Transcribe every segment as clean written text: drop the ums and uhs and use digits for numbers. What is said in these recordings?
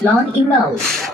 Lawn emote.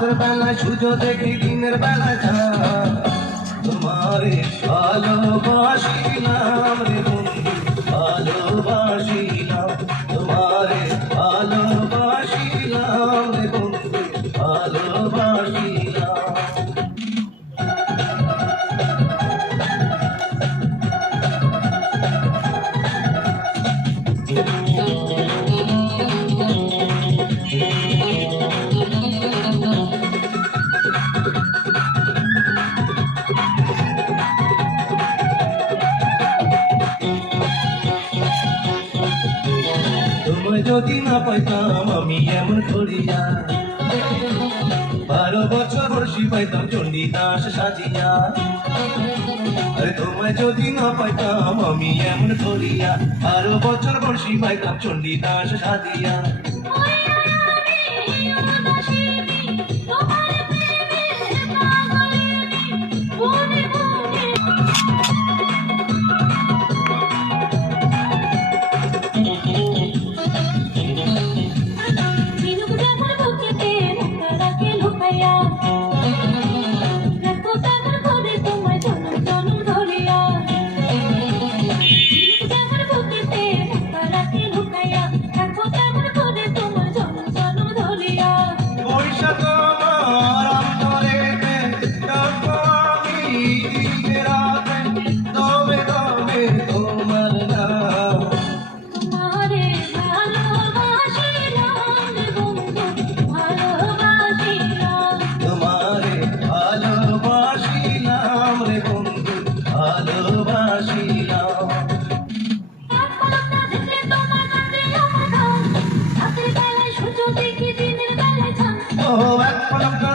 রাতের বেলায় সূর্য দেখি দিনের বেলায় চাঁদ তোমারে ভালোবাসিলাম রে বন্ধু ভালোবাসিলাম তোমারে ভালোবাসিলাম রে বন্ধু ভালোবাসিলাম তোমায় যদি না পাইতাম আমি এমন করিয়া 12 বছর বর্ষি পাইতাম চণ্ডীদাস সাজিয়া আরে তোমায় যদি না পাইতাম আমি এমন করিয়া 12 বছর বর্ষি পাইতাম চণ্ডীদাস সাজিয়া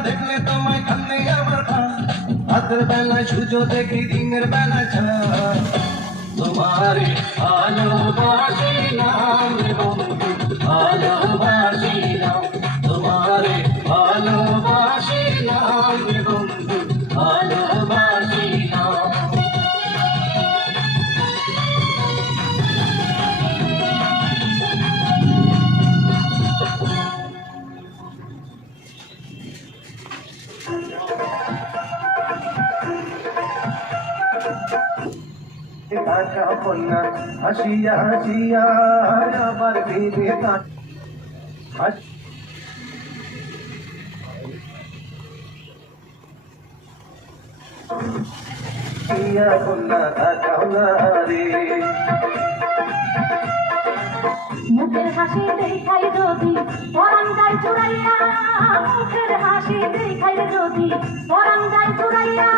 দেখলে তোমায় কান্নে আমার রাতের বেলায় সূর্য দেখি দিনের বেলায় চাঁদ তোমারে ভালোবাসিলাম রে বন্ধু ভালোবাসিলাম তোমারে ভালোবাসিলাম রে বন্ধু ভালোবাসিলাম আশা বন্যা হাসিয়া হাসিয়া আবার ভিড়ে হাসিয়া বন্যা তাকাও না রে মুখের হাসি দেখাই যদি পরাণ গায় চুরাইয়া মুখের হাসি দেখাই যদি পরাণ গায় চুরাইয়া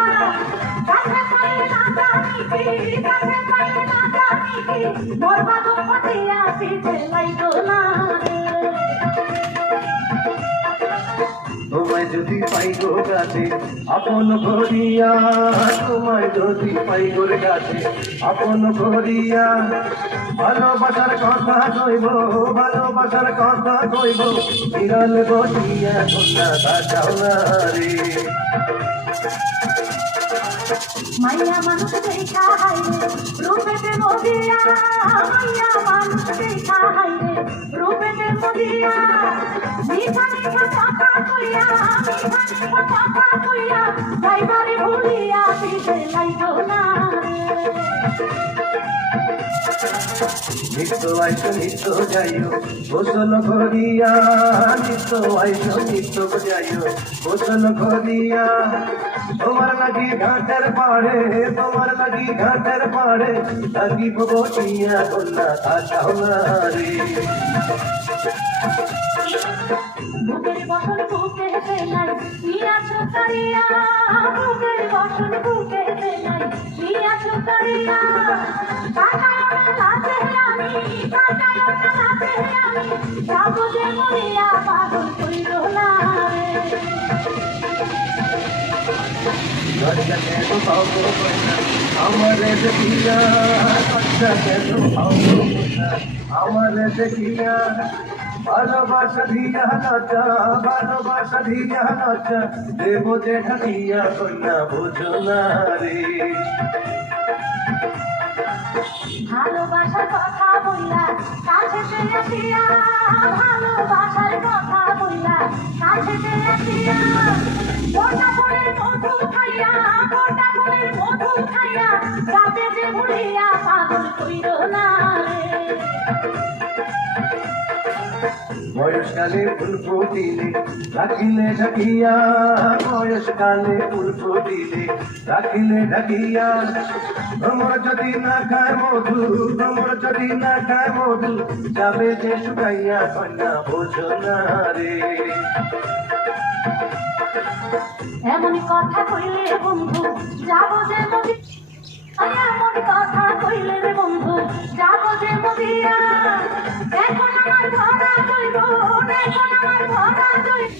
কাছে পাইলে না জানি কাছে পাইলে না জানি বরবাদ ফটিয়া পিছে লাইতো না তোমায় যদি পাই গো গাছে আপন করিয়া তোমায় যদি পাই গোর গাছে আপন করিয়া ভালোবাসার কথা কইব ভালোবাসার কথা কইব বিরল বসিয়া কন্যা তাকাও না রে মাইয়া মানুষ দেখা হাইরে রূপেতে মদিয়া মাইয়া মানুষ দেখা হাইরে রূপেতে মদিয়া মিঠা মিঠা কথা কইয়া মিঠা মিঠা কথা কইয়া যাইবারে ভুলিয়া পিছে লাইতো না নিত্য আইস নিত্য যাইও গোসল করিয়া নিত্য আইস নিত্য যাইও গোসল করিয়া তোমার লাগি ঘাটের পাড়ে তোমার লাগি ঘাটের পাড়ে লাগি বসিয়া কন্যা তাকাও না রে বুকের বসন বুকে নাই নিয়া ছোটারিয়া বুকের বসন বুকে নাই নিয়া ছোটারিয়া কাটায় না লাতে আমি কাটায় না লাতে আমি যাবো যে মরিয়া পাগল কইল না লজ্জা কেন পাও গো কন্যা আমার দেখিয়া লজ্জা কেন পাও গো কন্যা আমার দেখিয়া ভালোবাসা দিয়া লজ্জা ভালোবাসা দিয়া লজ্জা দেব যে ঢাকিয়া কন্যা বুঝো না রে ভালোবাসার কথা বললা কাছে আসিয়া ভালোবাসার কথা বললা কাছে আসিয়া গোটা ফুলের মধু খাইয়া গোটা ফুলের মধু খাইয়া যাবে যে ভুলিয়া পাগল কইরো না রে। বয়সকালে ফুল ফুটিলে রাখিলে ঢাকিয়া, বয়সকালে ফুল ফুটিলে রাখিলে ঢাকিয়া। ভ্রমর যদি না খায় মধু, ভ্রমর যদি না খায় মধু, যাবে যে শুকাইয়া কন্যা বোঝো না রে। এমন কথা কইলে রে বন্ধু যাব যে মদি, এমন কথা কইলে রে বন্ধু যাব যে মদিয়া। এখন আমার ধরা কইব, এখন আমার ধরা কইব।